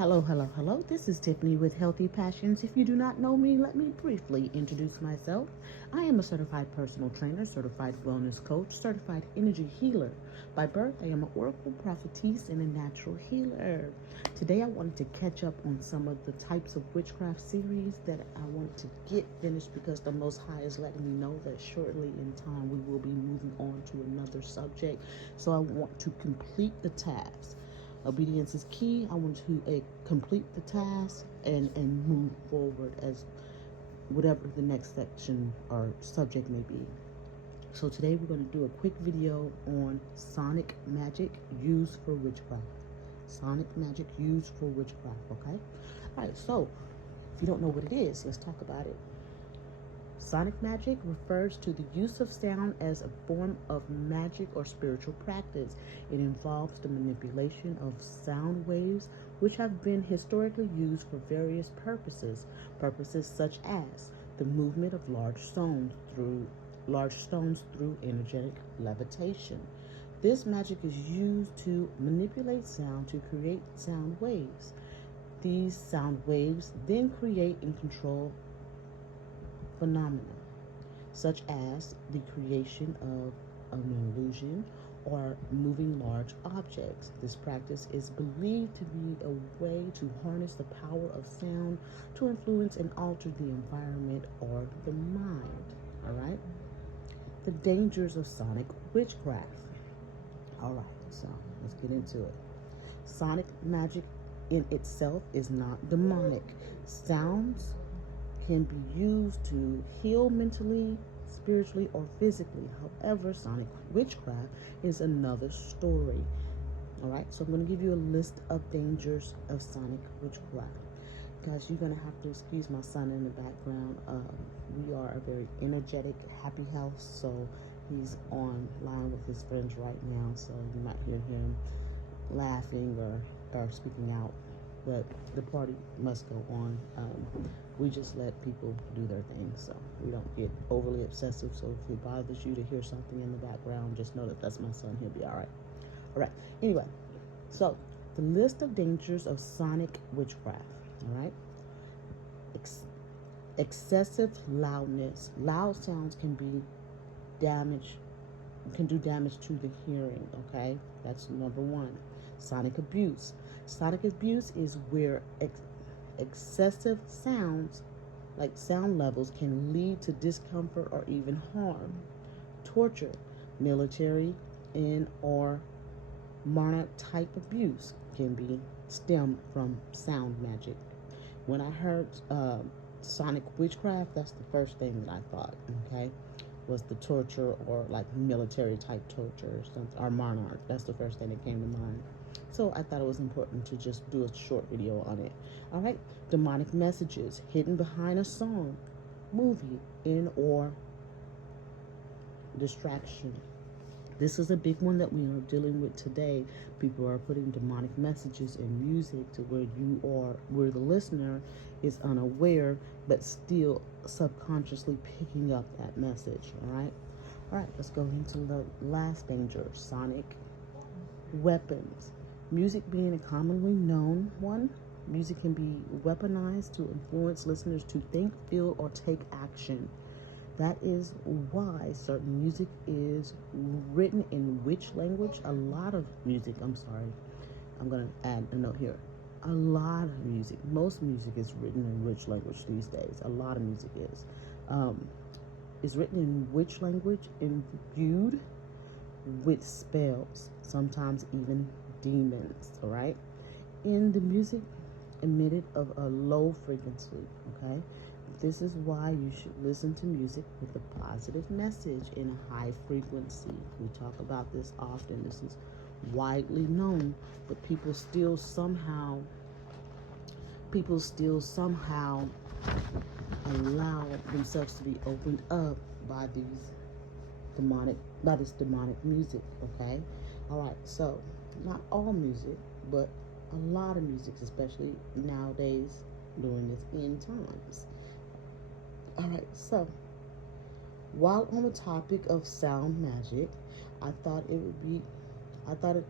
Hello, hello, hello. This is Tiffany with Healthy Passions. If you do not know me, let me briefly introduce myself. I am a certified personal trainer, certified wellness coach, certified energy healer. By birth, I am an oracle prophetess and a natural healer. Today, I wanted to catch up on some of the types of witchcraft series that I want to get finished because the Most High is letting me know that shortly in time we will be moving on to another subject. So I want to complete the task. Obedience is key. I want to complete the task and move forward as whatever the next section or subject may be. So today we're going to do a quick video on sonic magic used for witchcraft. Sonic magic used for witchcraft, okay? All right, so if you don't know what it is, let's talk about it. Sonic magic refers to the use of sound as a form of magic or spiritual practice. It involves the manipulation of sound waves, which have been historically used for various purposes such as the movement of large stones through energetic levitation. This magic is used to manipulate sound to create sound waves. These sound waves then create and control phenomena, such as the creation of an illusion or moving large objects. This practice is believed to be a way to harness the power of sound to influence and alter the environment or the mind. All right? The dangers of sonic witchcraft. All right, so let's get into it. Sonic magic in itself is not demonic. Sounds can be used to heal mentally, spiritually, or physically. However, sonic witchcraft is another story. All right, so I'm going to give you a list of dangers of sonic witchcraft. Guys, you're going to have to excuse my son in the background. We are a very energetic, happy house, so he's online with his friends right now, so you might hear him laughing or speaking out. But the party must go on. We just let people do their thing, so we don't get overly obsessive. So if it bothers you to hear something in the background, just know that that's my son. He'll be all right. All right. Anyway, so the list of dangers of sonic witchcraft. All right. Excessive loudness. Loud sounds can be damage. Can do damage to the hearing. Okay, that's number one. Sonic abuse. Sonic abuse is where excessive sounds, like sound levels, can lead to discomfort or even harm. Torture. Military and or monarch type abuse can be stemmed from sound magic. When I heard sonic witchcraft, that's the first thing that I thought, okay, was the torture or like military type torture or something, or monarch. That's the first thing that came to mind. So I thought it was important to just do a short video on it. All right, demonic messages hidden behind a song, movie, in or distraction. This is a big one that we are dealing with today. People are putting demonic messages in music to where the listener is unaware, but still subconsciously picking up that message. All right, let's go into the last danger, sonic weapons. Music being a commonly known one, music can be weaponized to influence listeners to think, feel, or take action. That is why certain music is written in which language? A lot of music, I'm going to add a note here. A lot of music, most music is written in which language these days? A lot of music is written in which language? Imbued with spells, sometimes even demons, all right? In the music emitted of a low frequency, okay? This is why you should listen to music with a positive message in a high frequency. We talk about this often. This is widely known, but people still somehow allow themselves to be opened up by this demonic music, okay? All right, so not all music, but a lot of music, especially nowadays during this end times. All right, so while on the topic of sound magic, I thought it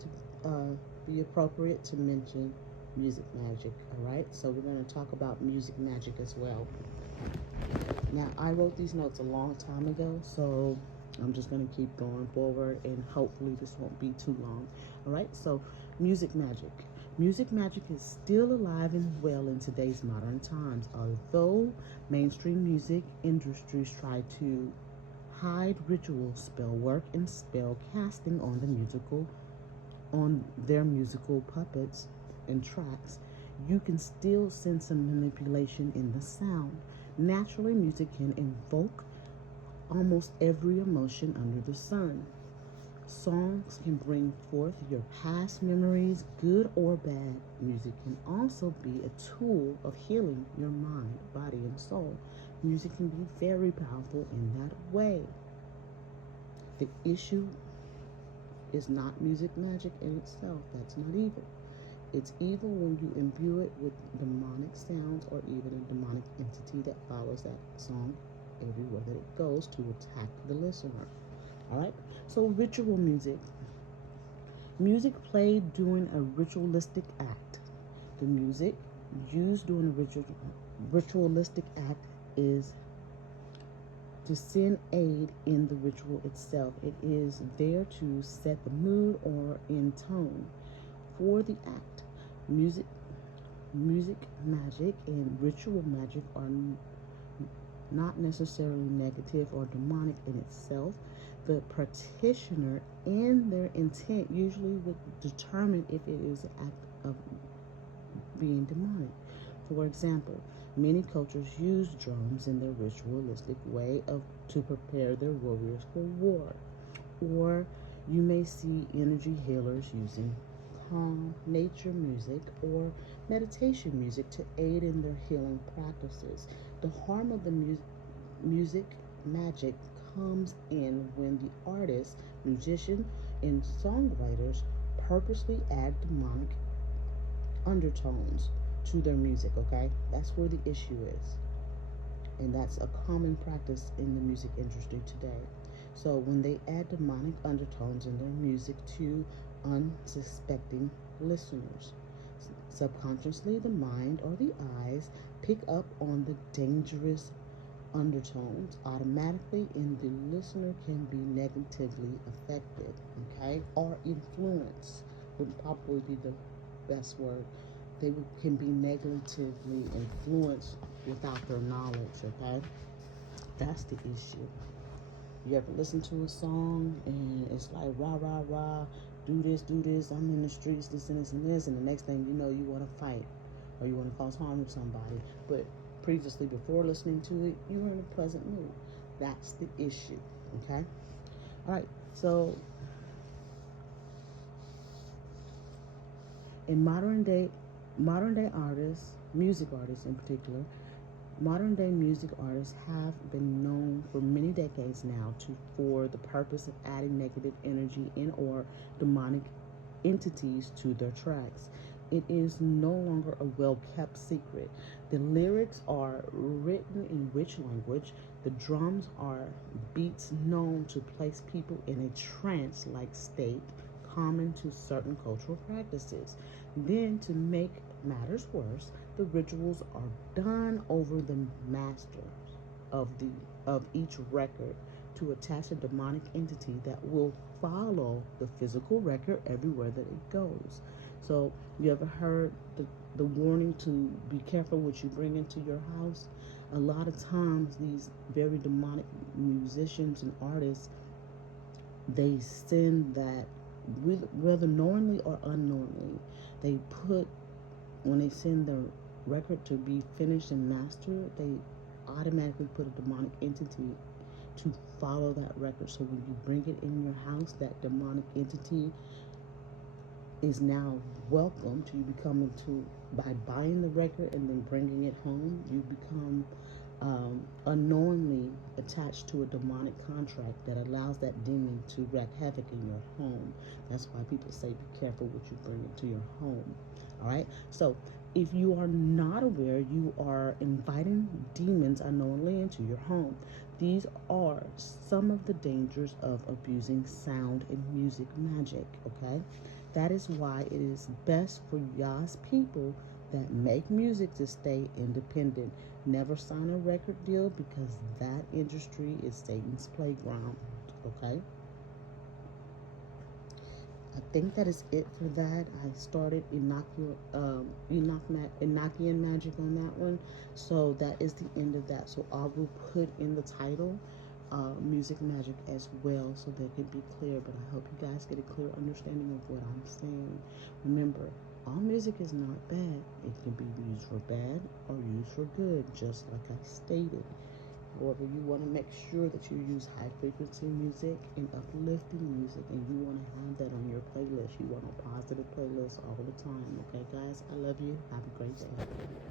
to be appropriate to mention music magic. All right, so we're going to talk about music magic as well. Now, I wrote these notes a long time ago, so I'm just going to keep going forward, and hopefully this won't be too long. All right, so music magic. Music magic is still alive and well in today's modern times, although mainstream music industries try to hide ritual spell work and spell casting on their musical puppets and tracks. You can still sense some manipulation in the sound. Naturally, music can invoke almost every emotion under the sun. Songs can bring forth your past memories, good or bad. Music can also be a tool of healing your mind, body, and soul. Music can be very powerful in that way. The issue is not music magic in itself. That's not evil. It's evil when you imbue it with demonic sounds or even a demonic entity that follows that song everywhere that it goes to attack the listener. All right? So, ritual music. Music played during a ritualistic act. The music used during a ritualistic act is to send aid in the ritual itself. It is there to set the mood or in tone for the act. Music magic and ritual magic are not necessarily negative or demonic in itself. The practitioner and their intent usually would determine if it is an act of being demonic. For example, many cultures use drums in their ritualistic way to prepare their warriors for war. Or you may see energy healers using calm nature music or meditation music to aid in their healing practices. The harm of the music magic comes in when the artists, musicians, and songwriters purposely add demonic undertones to their music, okay? That's where the issue is. And that's a common practice in the music industry today. So when they add demonic undertones in their music to unsuspecting listeners, subconsciously the mind or the eyes pick up on the dangerous undertones automatically, and the listener can be negatively affected, okay, or influenced would probably be the best word. They can be negatively influenced without their knowledge, okay? That's the issue. You ever listen to a song and it's like rah rah rah, do this, I'm in the streets, this and this and this, and the next thing you know, you want to fight or you want to cause harm to somebody. But previously, before listening to it, you were in a pleasant mood. That's the issue, okay? All right, so in modern day artists, music artists in particular, modern day music artists have been known for many decades now for the purpose of adding negative energy in or demonic entities to their tracks. It is no longer a well-kept secret. The lyrics are written in rich language. The drums are beats known to place people in a trance-like state common to certain cultural practices. Then, to make matters worse, the rituals are done over the masters of each record to attach a demonic entity that will follow the physical record everywhere that it goes. So, you ever heard the warning to be careful what you bring into your house? A lot of times, these very demonic musicians and artists, they send that, whether knowingly or unknowingly, they put, when they send the record to be finished and mastered, they automatically put a demonic entity to follow that record. So when you bring it in your house, that demonic entity is now welcomed. You become into, by buying the record and then bringing it home, you become unknowingly attached to a demonic contract that allows that demon to wreak havoc in your home. That's why people say be careful what you bring into your home. All right, so if you are not aware, you are inviting demons unknowingly into your home. These are some of the dangers of abusing sound and music magic, okay? That is why it is best for Yah's people that make music to stay independent. Never sign a record deal because that industry is Satan's playground. Okay? I think that is it for that. I started Enochian magic on that one. So that is the end of that. So I will put in the title music magic as well so that it can be clear. But I hope you guys get a clear understanding of what I'm saying. Remember, all music is not bad. It can be used for bad or used for good, just like I stated. However, you want to make sure that you use high frequency music and uplifting music, and you want to have that on your playlist. You want a positive playlist all the time. Okay, guys? I love you. Have a great day.